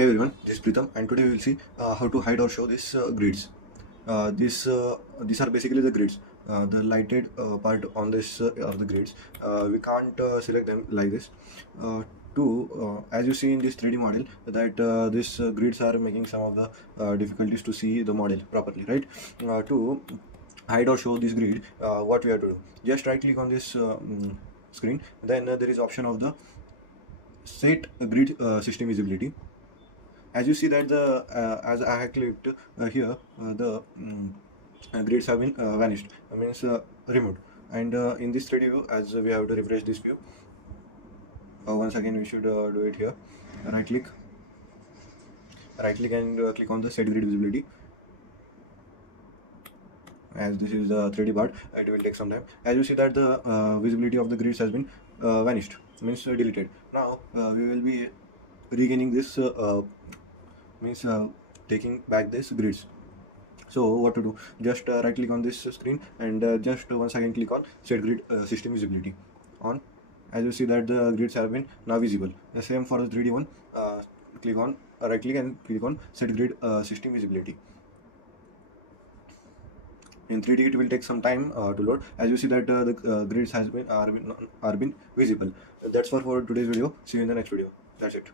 Hey everyone, this is Pritham, and today we will see how to hide or show these grids. These are basically the grids. The lighted part on this are the grids. We can't select them like this. As you see in this 3D model, that these grids are making some of the difficulties to see the model properly, right? To hide or show this grid, what we have to do? Just right click on this screen. Then there is option of the set grid system visibility. As you see that the as I have clicked here, the grids have been vanished, means removed. And in this 3D view, as we have to refresh this view, once again we should do it here. Right click and click on the set grid visibility. As this is the 3D part, it will take some time. As you see that the visibility of the grids has been vanished, means deleted. Now we will be regaining this means taking back this grids. So what to do? Just right click on this screen and just once again click on set grid system visibility on. As you see that the grids have been now visible. The same for the 3D one. Click on right click and click on set grid system visibility. In 3D it will take some time to load. As you see that the grids are been visible. That's all for today's video. See you in the next video. That's it.